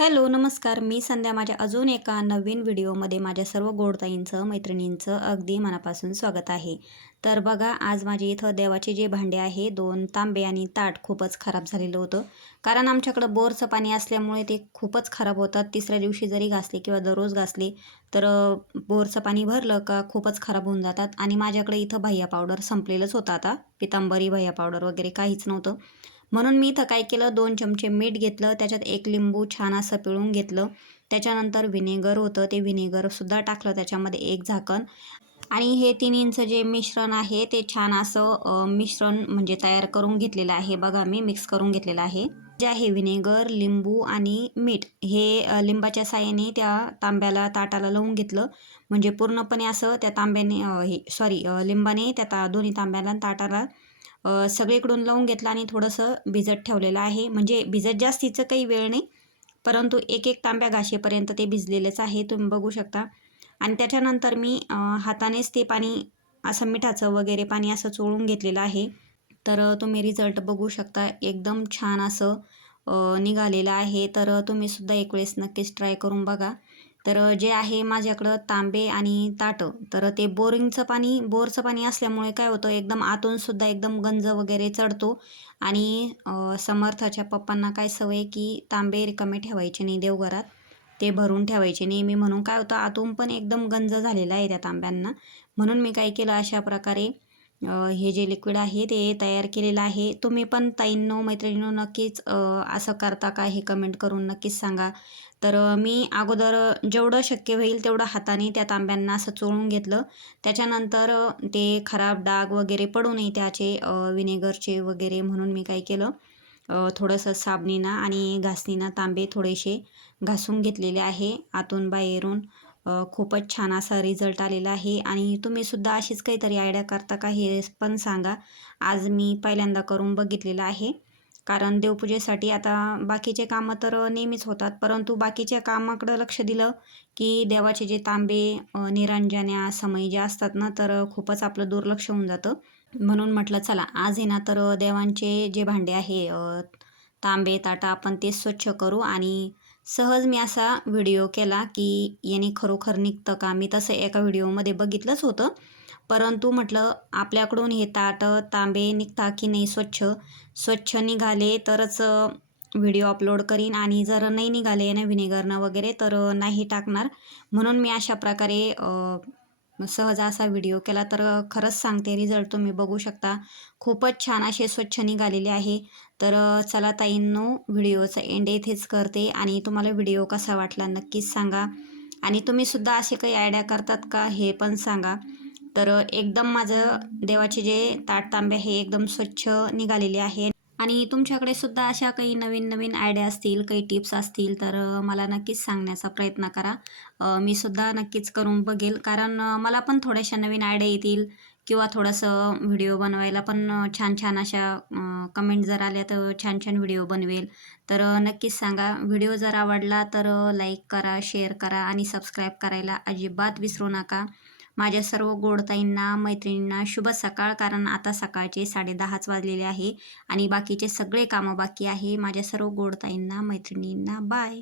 Hello नमस्कार. मी संध्या माझ्या अजून एका नवीन व्हिडिओमध्ये माझ्या सर्व गोडताईंचं मैत्रिणींचं अगदी मनापासून स्वागत आहे. तर बघा, आज माझे इथं देवाचे जे भांडे आहे, 2 तांबे आणि ताट खूपच खराब झालेलं होतं. कारण आमच्याकडं बोरचं पाणी असल्यामुळे ते खूपच खराब होतात. तिसऱ्या दिवशी जरी घासले किंवा दररोज घासले तर बोरचं पाणी भरलं का खूपच खराब होऊन जातात. आणि माझ्याकडे इथं भैया पावडर संपलेलंच होतं आता. पितांबरी भैया पावडर वगैरे काहीच नव्हतं. म्हणून मी इथं काय केलं, 2 चमचे मीठ घेतलं, त्याच्यात 1 लिंबू छान असं पिळून घेतलं. त्याच्यानंतर व्हिनेगर होतं, ते व्हिनेगरसुद्धा टाकलं त्याच्यामध्ये 1 झाकण. आणि हे तिन्हींचं जे मिश्रण आहे ते छान असं मिश्रण म्हणजे तयार करून घेतलेलं आहे. बघा, मी मिक्स करून घेतलेलं आहे. जे आहे व्हिनेगर, लिंबू आणि मीठ हे लिंबाच्या साहाय्याने त्या तांब्याला, ताटाला लावून घेतलं. म्हणजे पूर्णपणे असं त्या तांब्याने लिंबाने त्या दोन्ही तांब्याला आणि ताटाला सगळीकडून लावून घेतलं आणि थोडंसं भिजत ठेवलेलं आहे. म्हणजे भिजत जास्तीचं काही वेळ नाही, परंतु एक एक तांब्या घासेपर्यंत ते भिजलेलंच आहे, तुम्ही बघू शकता. आणि त्याच्यानंतर मी हातानेच ते पाणी असं मिठाचं वगैरे पाणी असं चोळून घेतलेलं आहे. तर तुम्ही रिझल्ट बघू शकता, एकदम छान असं निघालेलं आहे. तर तुम्हीसुद्धा एक वेळेस नक्कीच ट्राय करून बघा. तर जे आहे माझ्याकडं तांबे आणि ताटं, तर ते बोरचं पाणी असल्यामुळे काय होतं, एकदम आतूनसुद्धा एकदम गंज वगैरे चढतो. आणि समर्थाच्या पप्पांना काय सवय की तांबे रिकामे ठेवायचे नाही देवघरात, ते भरून ठेवायचे नेहमी. म्हणून काय होतं, आतून पण एकदम गंज झालेला आहे त्या तांब्यांना. म्हणून मी काय केलं, अशा प्रकारे हे जे लिक्विड आहे ते तयार केलेलं आहे. तुम्ही पण ताईंनो, मैत्रिणींनो, नक्कीच असं करता का हे कमेंट करून नक्कीच सांगा. तर मी अगोदर जेवढं शक्य होईल तेवढं हाताने त्या तांब्यांना असं चोळून घेतलं. त्याच्यानंतर ते खराब डाग वगैरे पडू नये त्याचे व्हिनेगरचे वगैरे, म्हणून मी काय केलं, थोडंसं साबणीनं आणि घासणीनं तांबे थोडेसे घासून घेतलेले आहे आतून बाहेरून. खूपच छान असा रिझल्ट आलेला आहे. आणि तुम्हीसुद्धा अशीच काहीतरी आयडिया करता का हे पण सांगा. आज मी पहिल्यांदा करून बघितलेलं आहे. कारण देवपूजेसाठी आता बाकीचे कामं तर नेहमीच होतात, परंतु बाकीच्या कामाकडं लक्ष दिलं की देवाचे जे तांबे, निरांजन्या, समई जे असतात ना, तर खूपच आपलं दुर्लक्ष होऊन जातं. म्हणून म्हटलं चला आज आहे ना, तर देवांचे जे भांडे आहे, तांबे, ताटं, आपण ते स्वच्छ करू. आणि सहज मी असा व्हिडिओ केला की याने खरोखर निघतं का? मी तसं एका व्हिडिओमध्ये बघितलंच होतं, परंतु म्हटलं आपल्याकडून हे ताटं, तांबे निघता की नाही स्वच्छ. स्वच्छ निघाले तरच व्हिडिओ अपलोड करीन, आणि जर नाही निघाले ना व्हिनेगरनं वगैरे, तर नाही टाकणार. म्हणून मी अशा प्रकारे सहज असा व्हिडिओ केला. तर खरंच सांगते, रिझल्ट तुम्ही बघू शकता, खूपच छान असे स्वच्छ निघालेले आहे. तर चला ताईंनो, व्हिडिओचा एंड येथेच करते. आणि तुम्हाला व्हिडिओ कसा वाटला नक्कीच सांगा. आणि तुम्हीसुद्धा असे काही आयडिया करतात का हे पण सांगा. तर एकदम माझं देवाचे जे ताट, तांबे हे एकदम स्वच्छ निघालेले आहे. आणि तुमच्याकडे सुद्धा अशा काही नवीन नवीन आयडिया असतील, काही टिप्स असतील, तर मला नक्कीच सांगण्याचा प्रयत्न करा. मी सुद्धा नक्कीच करून बघेल, कारण मला पण थोड्याशा नवीन आयडिया येतील किंवा थोडंसं व्हिडिओ बनवायला पण छान छान अशा कमेंट जर आल्या तर छान छान व्हिडिओ बनवेल. तर नक्कीच सांगा. व्हिडिओ जर आवडला तर लाईक करा, शेअर करा आणि सबस्क्राईब करायला अजिबात विसरू नका. माझ्या सर्व गोडताईंना, मैत्रिणींना शुभ सकाळ. कारण आता सकाळचे 10:30 वाजलेले आहे आणि बाकीचे सगळे कामं बाकी आहे. माझ्या सर्व गोडताईंना, मैत्रिणींना बाय.